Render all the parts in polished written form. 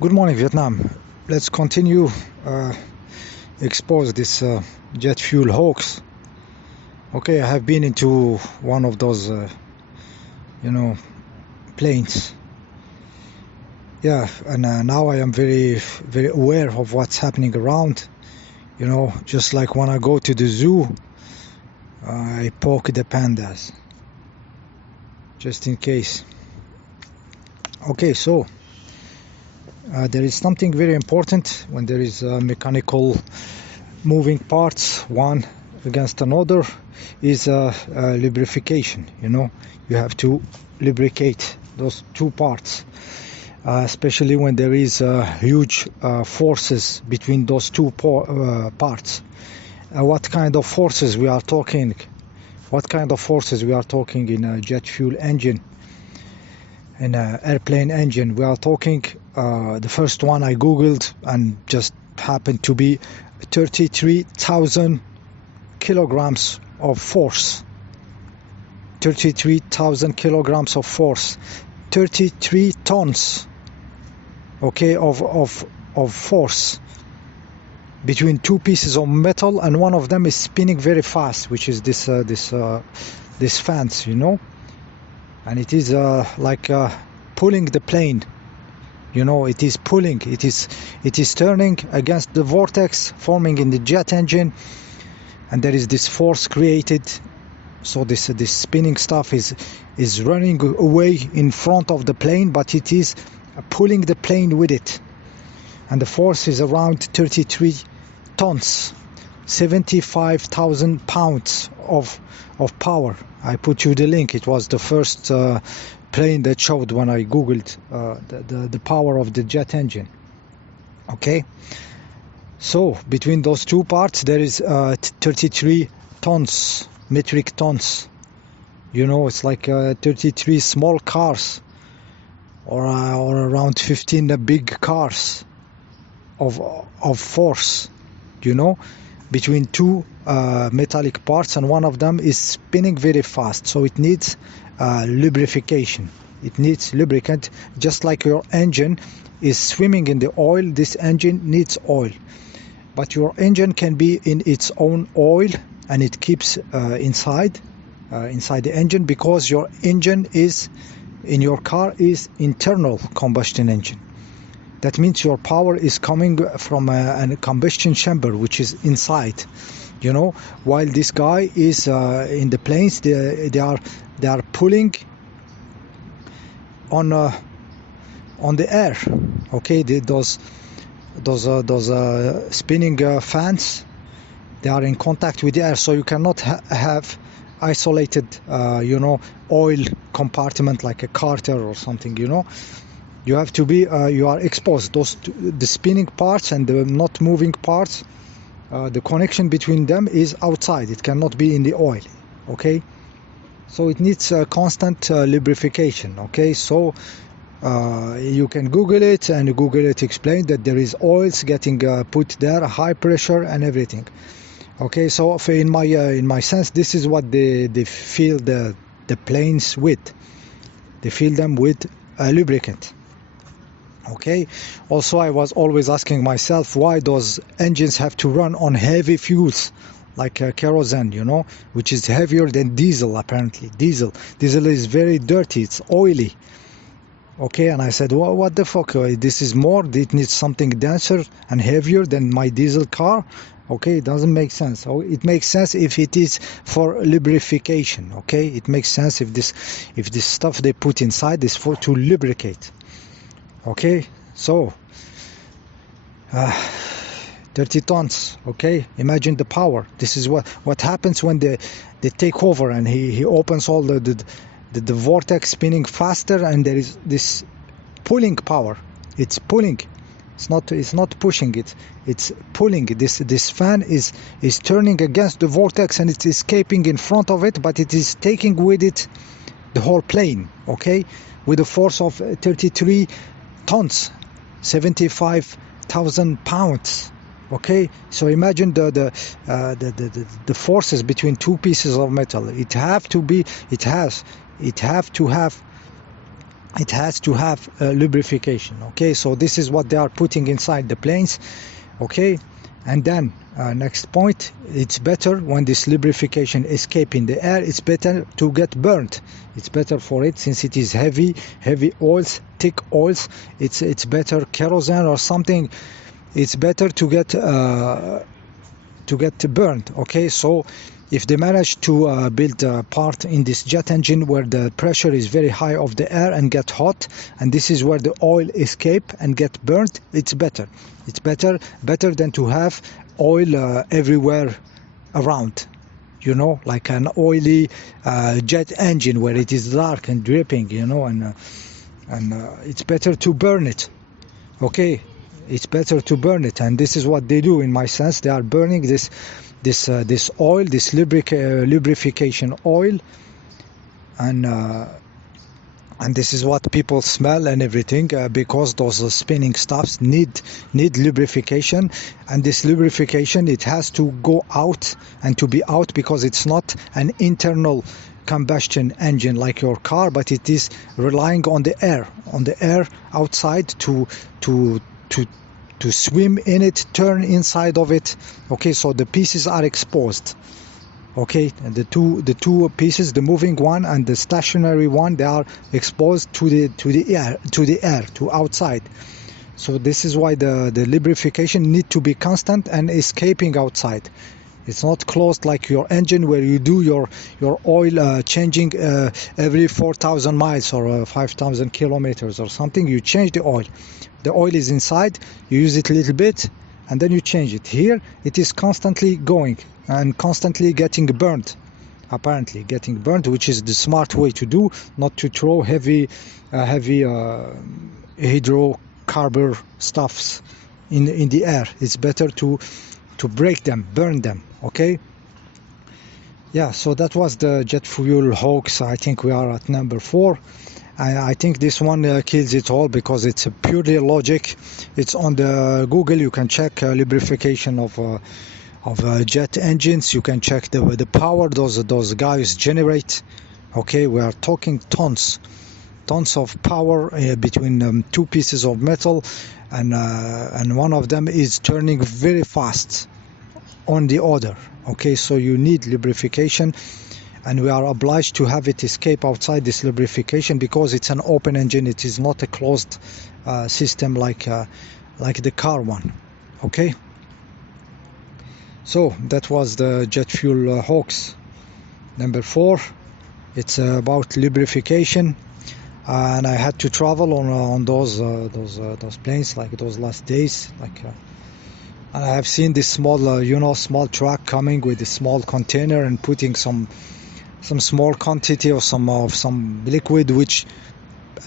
Good morning, Vietnam. Let's continue expose this jet fuel hoax. Okay, I have been into one of those, planes. Yeah, and now I am very, very aware of what's happening around. You know, just like when I go to the zoo, I poke the pandas, just in case. Okay, so there is something very important when there is mechanical moving parts one against another is lubrication. You know, you have to lubricate those two parts, especially when there is huge forces between those two parts. What kind of forces we are talking? What kind of forces we are talking in a jet fuel engine? In an airplane engine, we are talking, the first one I googled and just happened to be 33,000 kilograms of force. 33,000 kilograms of force. 33 tons, okay, of force between two pieces of metal, and one of them is spinning very fast, which is this fans, you know. And it is like pulling the plane, you know. It is pulling, it is turning against the vortex forming in the jet engine, and there is this force created. So this spinning stuff is running away in front of the plane, but it is pulling the plane with it, and the force is around 33 tons, 75,000 pounds of power. I put you the link. It was the first plane that showed when I googled the power of the jet engine. Okay, so between those two parts there is 33 tons, metric tons. You know, it's like 33 small cars, or around 15 big cars of force, you know, between two metallic parts, and one of them is spinning very fast. So it needs lubrication. It needs lubricant. Just like your engine is swimming in the oil, this engine needs oil. But your engine can be in its own oil, and it keeps inside the engine, because your engine is in your car is internal combustion engine. That means your power is coming from a combustion chamber, which is inside, you know. While this guy is in the planes, they are pulling on the air. Okay, those spinning fans, they are in contact with the air, so you cannot have isolated, oil compartment like a carter or something, you know. You have to be, you are exposed. The spinning parts and the not moving parts, the connection between them is outside. It cannot be in the oil, okay? So it needs constant lubrication, okay? So you can Google it, and Google it explained that there is oils getting put there, high pressure and everything. Okay, so in my sense, this is what they fill the planes with. They fill them with lubricant. Okay, also I was always asking myself why those engines have to run on heavy fuels like kerosene, you know, which is heavier than diesel. Apparently diesel is very dirty, it's oily. Okay, and I said, well, what the fuck, this is more, it needs something denser and heavier than my diesel car. Okay, it doesn't make sense. Oh, it makes sense if it is for lubrication. Okay, it makes sense if this stuff they put inside is to lubricate. Okay, so 30 tons. Okay, imagine the power. This is what happens when they take over, and he opens all the vortex spinning faster, and there is this pulling power. It's pulling. It's not pushing it. It's pulling. This fan is turning against the vortex, and it's escaping in front of it, but it is taking with it the whole plane. Okay, with a force of 33 tons, 75,000 pounds. Okay, so imagine the forces between two pieces of metal. It have to have it has to have lubrication. Okay, so this is what they are putting inside the planes. Okay, and then next point, it's better when this lubrication escape in the air, it's better to get burnt. It's better for it, since it is heavy oils, thick oils. It's better kerosene or something. It's better to get burnt. Okay, so if they manage to build a part in this jet engine where the pressure is very high of the air and get hot, and this is where the oil escape and get burnt, it's better. It's better than to have oil everywhere around, you know, like an oily jet engine where it is dark and dripping, you know, and it's better to burn it. Okay, it's better to burn it, and this is what they do. In my sense, they are burning this oil, this lubrication oil, and this is what people smell and everything, because those spinning stuffs need lubrication, and this lubrication, it has to go out and to be out, because it's not an internal combustion engine like your car, but it is relying on the air outside to swim in it, turn inside of it. Okay, so the pieces are exposed. Okay, and the two pieces, the moving one and the stationary one, they are exposed to the air, to outside. So this is why the lubrication need to be constant and escaping outside. It's not closed like your engine, where you do your oil changing every 4,000 miles or 5,000 kilometers or something. You change the oil. The oil is inside, you use it a little bit, and then you change it. Here, it is constantly going and constantly getting burnt, apparently getting burnt, which is the smart way to do, not to throw heavy hydrocarbon stuffs in the air. It's better to break them, burn them. Okay. Yeah, so that was the jet fuel hoax. I think we are at number 4. I think this one kills it all, because it's purely logic. It's on the Google. You can check lubrication of jet engines. You can check the power those guys generate. Okay, we are talking tons of power between two pieces of metal, and one of them is turning very fast on the other. Okay, so you need lubrication, and we are obliged to have it escape outside this lubrication, because it's an open engine. It is not a closed system like the car one. Okay, so that was the jet fuel hoax number 4. It's about lubrication, and I had to travel on those planes, like those last days, and I have seen this small small truck coming with a small container and putting some small quantity of some liquid, which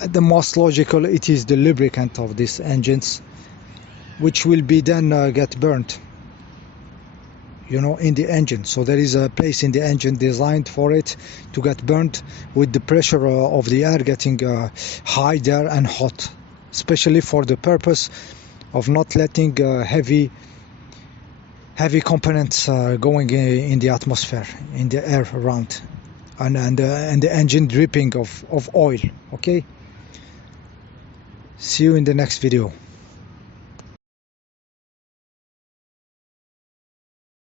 the most logical, it is the lubricant of these engines, which will be then get burnt, you know, in the engine. So there is a place in the engine designed for it to get burnt, with the pressure of the air getting high there and hot, especially for the purpose of not letting heavy components going in the atmosphere, in the air around, and the engine dripping of oil. Okay, see you in the next video.